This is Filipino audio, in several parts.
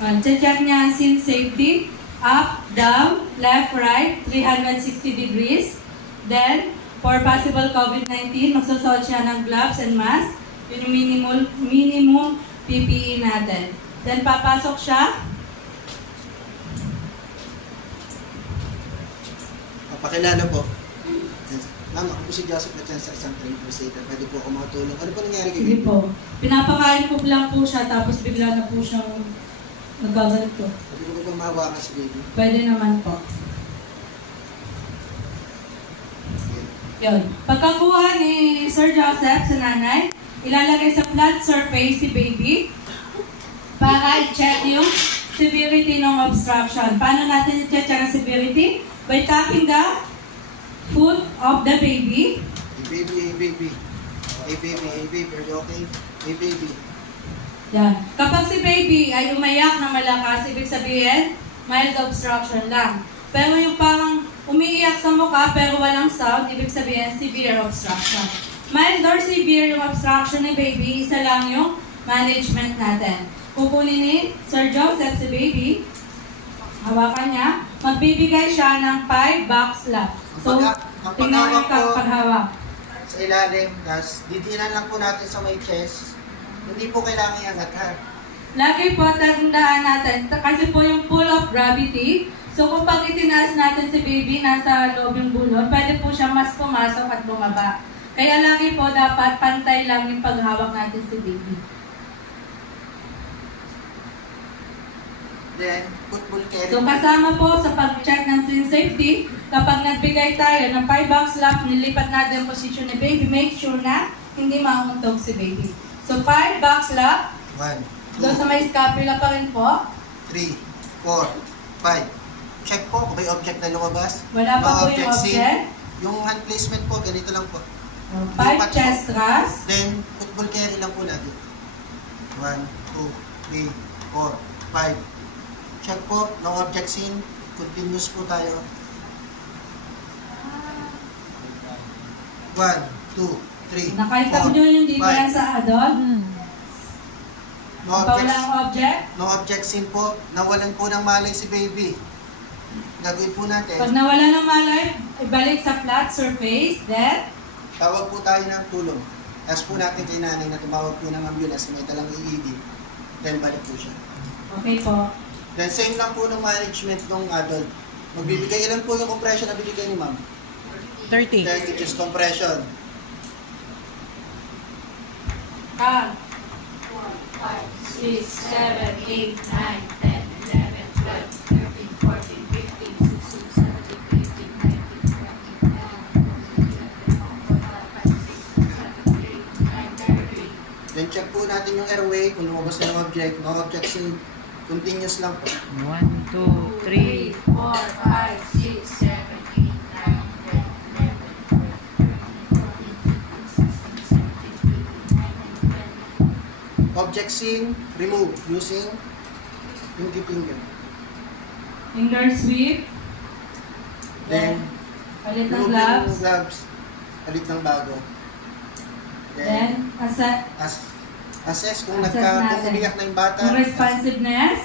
Check niya scene safety. Up, down, left, right, 360 degrees. Then, for possible COVID-19, magsusuot siya ng gloves and mask. Yun yung minimum PPE natin. Then, papasok siya. Pakilala po. Ma'am, ako po si Joseph na sa isang train crusader. Pwede po ako makatulong. Ano po nangyari kay Sige po. Pinapakain ko lang po siya, tapos bigla na po siyang nagagalit ko. Pwede ko po mahawakan si baby? Pwede naman po. Yun. Pagkakuha ni Sir Joseph sa nanay, ilalagay sa flat surface si baby para i-check yung severity ng obstruction. Paano natin i-check ang severity? By tapping the foot of the baby. Hey baby, hey baby. Hey baby, hey baby, are you okay? Hey baby. Yan. Kapag si baby ay umayak na malakas, ibig sabihin, mild obstruction lang. Pero yung parang umiiyak sa mukha pero walang sound, ibig sabihin, severe obstruction. Mild or severe yung obstruction ni baby, isa lang yung management natin. Kukunin ni Sir Joseph si baby, hawakan niya, magbibigay siya ng 5 back slap. So, tingnan niyo paghawak. Sa ilalim, tapos didinan lang po natin sa may chest. Hindi po kailangan iangat ha. Lagi po tandaan natin, kasi po yung pull of gravity, so kung pag itinaas natin si baby, nasa loob yung bulon, pwede po siya mas pumasok at bumaba. Kaya lagi po dapat pantay lang yung paghawak natin si baby. Then, football carry. So kasama po sa pag-check ng scene safety, kapag nagbigay tayo ng 5 back slap, nilipat natin ang position ni baby, make sure na hindi mauntog si baby. So 5 back slap. 1, 2, Doon sa may scapula pa rin po. 3, 4, 5. Check po kung may object na lumabas. Wala pa po yung object. Yung hand placement po, ganito lang po. 5 chest thrust. Then, football carry lang po lagi. 1, 2, 3, 4, 5. Check po, no object scene. Continuous po tayo. 1, 2, 3, 4, 5. Nakita ko nyo yung dito yan sa adult. No object scene po. Nawalan po ng malay si baby. Gagawin po natin. Pag nawalan ng malay, ibalik sa flat surface. Then, tawag po tayo ng tulong. Ask po natin kay nanay na tumawag po ng ambulance, may talang EED. Then balik po siya. Okay po. Then same lang po ng management ng adult. Magbibigay, ilan po yung compression na bibigay ni ma'am? 30. 30 chest compression. 1, 5, 6, 7, 8, 9, 10, 11, 12, 13, 14, 15, 16, 17, 18, 19, 20, 21, 22, 23, 24, 25, 26, 27, 28, 29, 30. Then check po natin yung airway, kung lumabas na yung object, no object scene. Continuous lang po. 1, 2, 3, 4, 5, 6, 7, 8, 9, 10, 11, 12, 13, 14, 15, 16, 17, 18, 19, 20. Object scene, remove using pinky finger. Finger sweep. Then, Palit ng remove gloves. yung gloves. Palit ng bago. Then, Assess kung Assess kung natin. umiyak na yung bata. Yung responsiveness.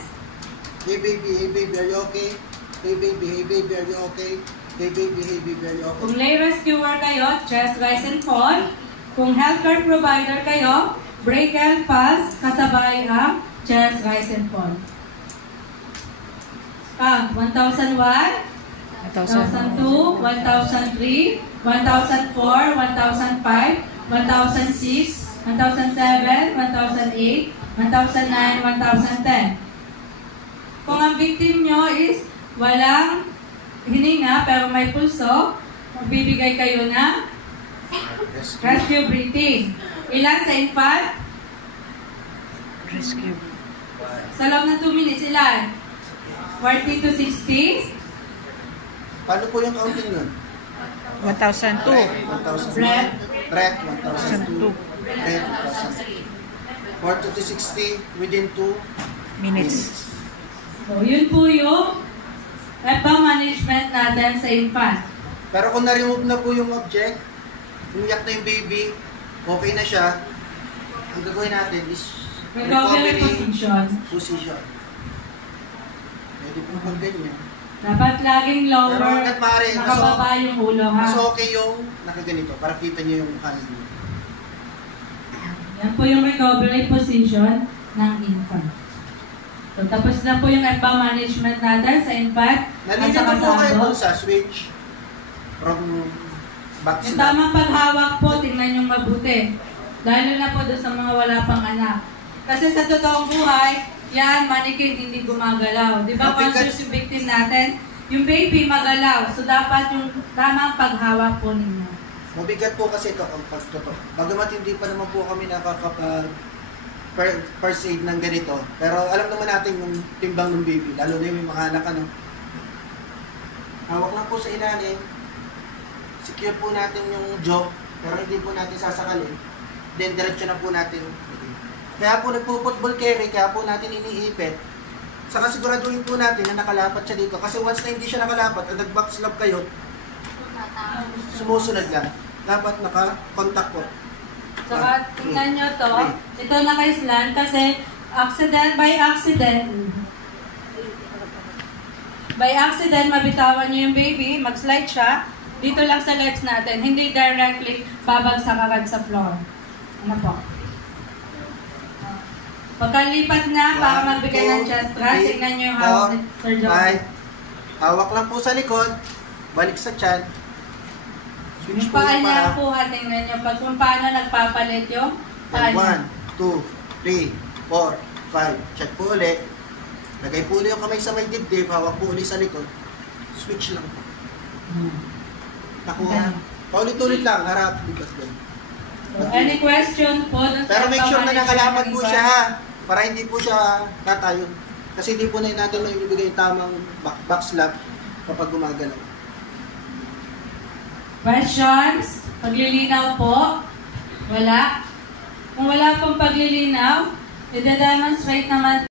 Hey baby, are you okay? Hey baby, are you okay? Hey baby, are you okay? Kung lay rescuer kayo, chest rise and fall. Kung healthcare provider kayo, brachial pulse, kasabay ang chest rise and fall. 1001, 1002, 1003, 1004, 1005, 1006, 1007, 1008, 1009, 1010. Kung ang victim nyo is walang hininga pero may pulso, magbibigay kayo ng rescue breathing. Ilan sa infant? rescue. Sa loob ng 2 minutes, ilan? 40 to 60? Paano po yung counting nun? 1,002. 1,000. Breath. Breath, 1,002 Breath, 1,000. 40 to 60 within 2 minutes. So, yun po yung EPA management natin sa infant. Pero kung na-remove na po yung object, umiyak na yung baby, okay na siya, ang gagawin natin is Recovery position. position. Pwede po pag ganyan. Dapat laging lower, Pero hanggat maaari, nakababa yung ulo, ha? Mas okay yung nakaganito para kita niyo yung hand niyo. Yan po yung recovery position ng infant. So, tapos na po yung EPA management natin sa infant. Nandito at po sa kayo adult. dun sa switch from back Yung slap. tamang paghawak po, tingnan yung mabuti. Lalo na po doon sa mga wala pang anak. Kasi sa totoong buhay, yan, manikin, hindi gumagalaw. Di ba, Mabigat. conscious yung victim natin? Yung baby magalaw. So, dapat yung tamang paghawak po ninyo. Mabigat po kasi ito ang pagtuto. Bagamat hindi pa naman po kami nakakapag first aid ng ganito. Pero alam naman natin yung timbang ng baby, lalo na yung mga anak ano. Hawak lang po sa ilalim. Secure po natin yung jaw, pero hindi po natin sasakalin. Then diretso na po natin. Kaya po nagpo-football carry, kaya po natin iniipit. Saka siguraduhin po natin na nakalapat siya dito. Kasi once na hindi siya nakalapat at nag-back slap kayo, sumusunod lang. Dapat naka-contact po. Saka, tingnan nyo to. Ito naka-slant kasi by accident, mabitawan nyo yung baby, mag-slide siya. Dito lang sa legs natin, hindi directly babagsak agad sa floor. Ano po? Pagkalipat na, para magbigay ng chest thrust, tingnan nyo yung hawak ni Sir John. 5. Hawak lang po sa likod, balik sa tiyan. Switch Yung po paa yung niya paa. po, tingnan nyo. Pag kung paano nagpapalit yung paa niya. 1, 2, 3, 4, 5. Check po ulit. Lagay po ulit yung kamay sa may dibdib, hawak po ulit sa likod. Switch lang po. Nakuha. Paulit-ulit lang, harap, likas din. So, any question po? dun sa Pero make sure na pang-manage nakalapat ng po iba? siya ha, para hindi po siya tatayon. Kasi hindi po na natin maibibigay yung tamang back slap kapag gumagalaw. Questions? Paglilinaw po? Wala? Kung wala pong paglilinaw, i-demonstrate naman